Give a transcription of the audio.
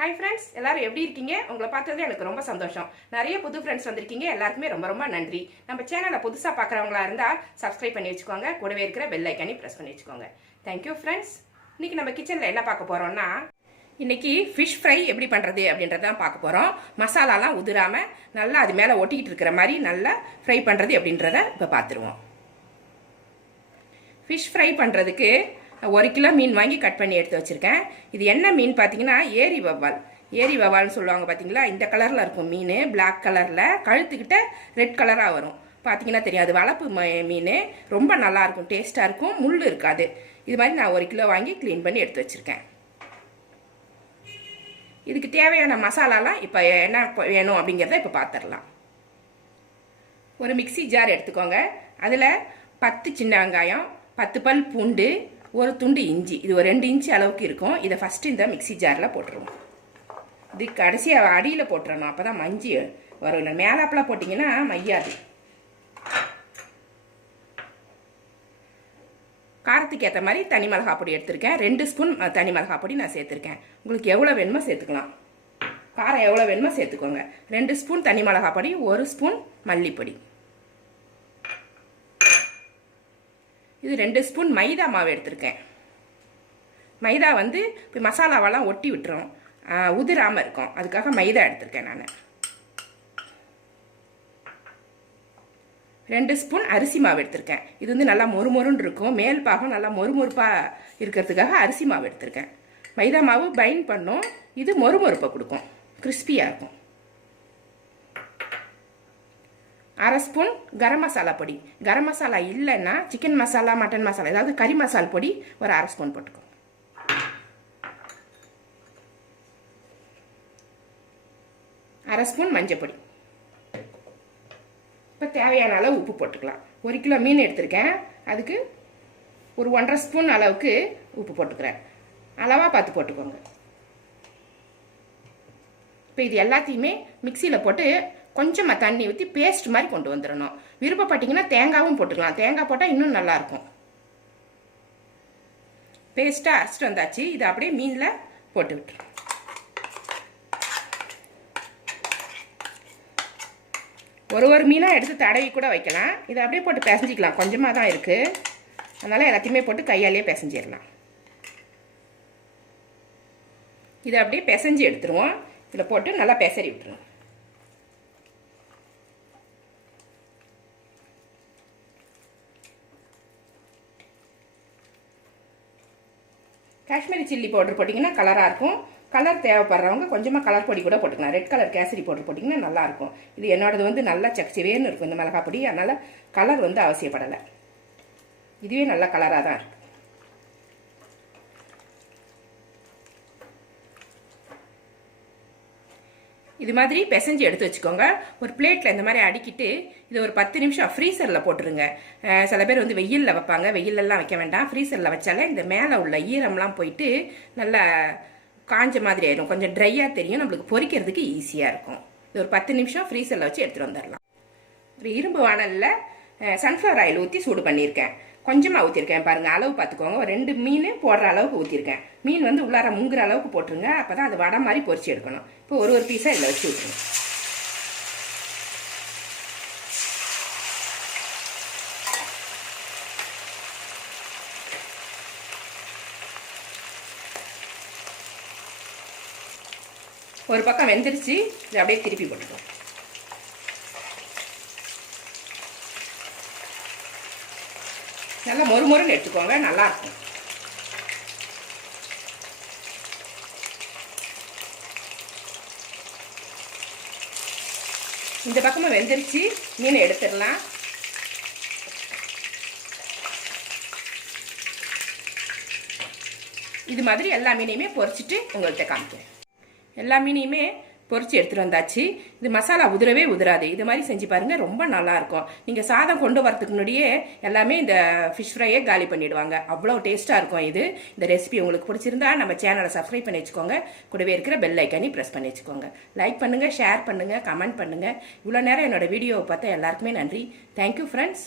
Hi friends, எல்லாரும் எப்படி இருக்கீங்க? உங்களை பார்த்தது எனக்கு ரொம்ப சந்தோஷம். நிறைய புது ஃப்ரெண்ட்ஸ் வந்திருக்கீங்க. எல்லாருக்குமே ரொம்ப ரொம்ப நன்றி. நம்ம சேனலை புதுசாக பார்க்குறவங்களா இருந்தால் சப்ஸ்கிரைப் பண்ணி வச்சுக்கோங்க. கூடவே இருக்கிற பெல் ஐக்கானி ப்ரெஸ் பண்ணி வச்சுக்கோங்க. Thank you friends. இன்னைக்கு நம்ம கிச்சனில் என்ன பார்க்க போகிறோம்னா, இன்னைக்கு ஃபிஷ் ஃப்ரை எப்படி பண்ணுறது அப்படின்றதான் பார்க்க போகிறோம். மசாலாலாம் உதிராமல் நல்லா அது மேலே ஒட்டிக்கிட்டு இருக்கிற மாதிரி நல்லா ஃப்ரை பண்ணுறது எப்படின்றத இப்போ பார்த்துருவோம். ஃபிஷ் ஃப்ரை பண்ணுறதுக்கு 1 கிலோ மீன் வாங்கி கட் பண்ணி எடுத்து வச்சுருக்கேன். இது என்ன மீன் பார்த்தீங்கன்னா ஏரி வவ்வால். ஏரி வவ்வால்னு சொல்லுவாங்க பார்த்தீங்களா. இந்த கலரில் இருக்கும் மீன், பிளாக் கலரில், கழுத்துக்கிட்ட ரெட் கலராக வரும். பார்த்தீங்கன்னா தெரியும். அது வளர்ப்பு மீன், ரொம்ப நல்லாயிருக்கும், டேஸ்ட்டாக இருக்கும், முள் இருக்காது. இது மாதிரி நான் 1 கிலோ வாங்கி க்ளீன் பண்ணி எடுத்து வச்சுருக்கேன். இதுக்கு தேவையான மசாலாலாம் இப்போ என்ன வேணும் அப்படிங்கிறத இப்போ பார்த்துடலாம். ஒரு மிக்சி ஜார் எடுத்துக்கோங்க. அதில் 10 சின்ன வெங்காயம், 10 பல் பூண்டு, ஒரு துண்டு இஞ்சி, இது ஒரு 2 இன்ச்சு அளவுக்கு இருக்கும். இதை ஃபஸ்ட்டு இந்த மிக்சி ஜாரில் போட்டுருவோம். இது கடைசியாக அடியில் போட்டுறணும், அப்போ தான் மஞ்சி வரும். இல்லை மேலாப்பில் போட்டிங்கன்னா மையாது. காரத்துக்கு ஏற்ற மாதிரி தனி மிளகா பொடி எடுத்திருக்கேன். 2 ஸ்பூன் தனி மிளகா பொடி நான் சேர்த்துருக்கேன். உங்களுக்கு எவ்வளோ வேணுமோ சேர்த்துக்கலாம். காரம் எவ்வளோ வேணுமோ சேர்த்துக்கோங்க. 2 ஸ்பூன் தனி மிளகா பொடி, 1 ஸ்பூன் மல்லிப்பொடி. இது 2 ஸ்பூன் மைதா மாவு எடுத்திருக்கேன். மைதா வந்து இப்போ மசாலாவெல்லாம் ஒட்டி விட்டுரும், உதிராமல் இருக்கும். அதுக்காக மைதா எடுத்திருக்கேன் நான். 2 ஸ்பூன் அரிசி மாவு எடுத்திருக்கேன். இது வந்து நல்லா மொறுமொறுன்னு இருக்கும். மேல் பாகம் நல்லா மொறுமொறுப்பாக இருக்கிறதுக்காக அரிசி மாவு எடுத்திருக்கேன். மைதா மாவு பைண்ட் பண்ணும், இது மொறுமொறுப்பை கொடுக்கும், கிறிஸ்பியாக இருக்கும். 1/2 ஸ்பூன் கரம் மசாலா பொடி. கரம் மசாலா இல்லைன்னா சிக்கன் மசாலா, மட்டன் மசாலா, ஏதாவது கறி மசால் பொடி ஒரு 1/2 ஸ்பூன் போட்டுக்கோ. 1/2 ஸ்பூன் மஞ்சள் பொடி. இப்போ தேவையான அளவு உப்பு போட்டுக்கலாம். 1 கிலோ மீன் எடுத்திருக்கேன், அதுக்கு ஒரு 1/2 ஸ்பூன் அளவுக்கு உப்பு போட்டுக்கிறேன். அளவாக பார்த்து போட்டுக்கோங்க. இப்போ இது எல்லாத்தையுமே மிக்சியில் போட்டு கொஞ்சமாக தண்ணி ஊற்றி பேஸ்ட் மாதிரி கொண்டு வந்துடணும். விருப்பப்பட்டீங்கன்னா தேங்காயும் போட்டுக்கலாம். தேங்காய் போட்டால் இன்னும் நல்லாயிருக்கும். பேஸ்ட்டாக அரைச்சிட்டு வந்தாச்சு. இதை அப்படியே மீனில் போட்டு விட்டுருவோம். ஒரு மீனாக எடுத்து தடவி கூட வைக்கலாம். இதை அப்படியே போட்டு பிசைஞ்சிக்கலாம். கொஞ்சமாக தான் இருக்குது, அதனால் எல்லாத்தையுமே போட்டு கையாலேயே பிசைஞ்சிடலாம். இதை அப்படியே பிசைஞ்சு எடுத்துருவோம். இதில் போட்டு நல்லா பெசரி விட்டுருவோம். காஷ்மீரி சில்லி பவுடர் போட்டிங்கன்னா கலராக இருக்கும். கலர் தேவைப்படுறவங்க கொஞ்சமாக கலர் பொடி கூட போட்டுக்கலாம். ரெட் கலர் கேசரி பவுடர் போட்டிங்கன்னா நல்லாயிருக்கும். இது என்னோடது வந்து நல்லா சக்சிவேன்னு இருக்கும் இந்த மிளகா பொடி, அதனால் கலர் வந்து அவசியப்படலை. இதுவே நல்ல கலராக தான் இருக்குது. இது மாதிரி பிசைஞ்சு எடுத்து வச்சுக்கோங்க. ஒரு பிளேட்டில் இந்த மாதிரி அடுக்கிட்டு இது ஒரு 10 நிமிஷம் ஃப்ரீசரில் போட்டுருங்க. சில பேர் வந்து வெயிலில் வைப்பாங்க, வெயிலெல்லாம் வைக்க வேண்டாம். ஃப்ரீசரில் வச்சாலே இந்த மேலே உள்ள ஈரம்லாம் போயிட்டு நல்லா காஞ்ச மாதிரி ஆயிடும், கொஞ்சம் ட்ரையாக தெரியும், நம்மளுக்கு பொரிக்கிறதுக்கு ஈஸியாக இருக்கும். இது ஒரு 10 நிமிஷம் ஃப்ரீசரில் வச்சு எடுத்துகிட்டு வந்துடலாம். ஒரு இரும்பு வானலில் சன்ஃப்ளவர் ஆயில் ஊற்றி சூடு பண்ணியிருக்கேன். கொஞ்சமாக ஊற்றிருக்கேன் பாருங்கள், அளவு பார்த்துக்கோங்க. ஒரு 2 மீன் போடுற அளவுக்கு ஊற்றிருக்கேன். மீன் வந்து உள்ளார முங்குற அளவுக்கு போட்டுருங்க, அப்போ தான் அது வடை மாதிரி பொரிச்சு எடுக்கணும். இப்போ ஒரு பீஸாக இதில் வச்சு விட்டுருங்க. ஒரு பக்கம் வெந்துருச்சு, இதை அப்படியே திருப்பி போட்டுக்கோங்க. நல்லா மொறுமொறுன்னு எடுத்துக்கோங்க, நல்லாயிருக்கும். இந்த பக்கமும் வெந்துருச்சு, மீனை எடுத்துடலாம். இது மாதிரி எல்லா மீனையுமே பொரிச்சிட்டு உங்கள்கிட்ட காமிக்கிறேன். எல்லா மீனையுமே பொரிச்சு எடுத்துகிட்டு வந்தாச்சு. இது மசாலா உதிரவே உதிராது. இது மாதிரி செஞ்சு பாருங்கள், ரொம்ப நல்லாயிருக்கும். நீங்கள் சாதம் கொண்டு வரதுக்கு முன்னாடியே எல்லாமே இந்த ஃபிஷ் ஃப்ரையை காலி பண்ணிவிடுவாங்க, அவ்வளோ டேஸ்ட்டாக இருக்கும். இந்த ரெசிபி உங்களுக்கு பிடிச்சிருந்தா நம்ம சேனலை சப்ஸ்கிரைப் பண்ணி வச்சுக்கோங்க. கூடவே இருக்கிற பெல் ஐக்கானி ப்ரெஸ் பண்ணி வச்சுக்கோங்க. லைக் பண்ணுங்கள், ஷேர் பண்ணுங்கள், கமெண்ட் பண்ணுங்கள். இவ்வளோ நேரம் என்னோடய வீடியோவை பார்த்தா எல்லாருக்குமே நன்றி. Thank you friends.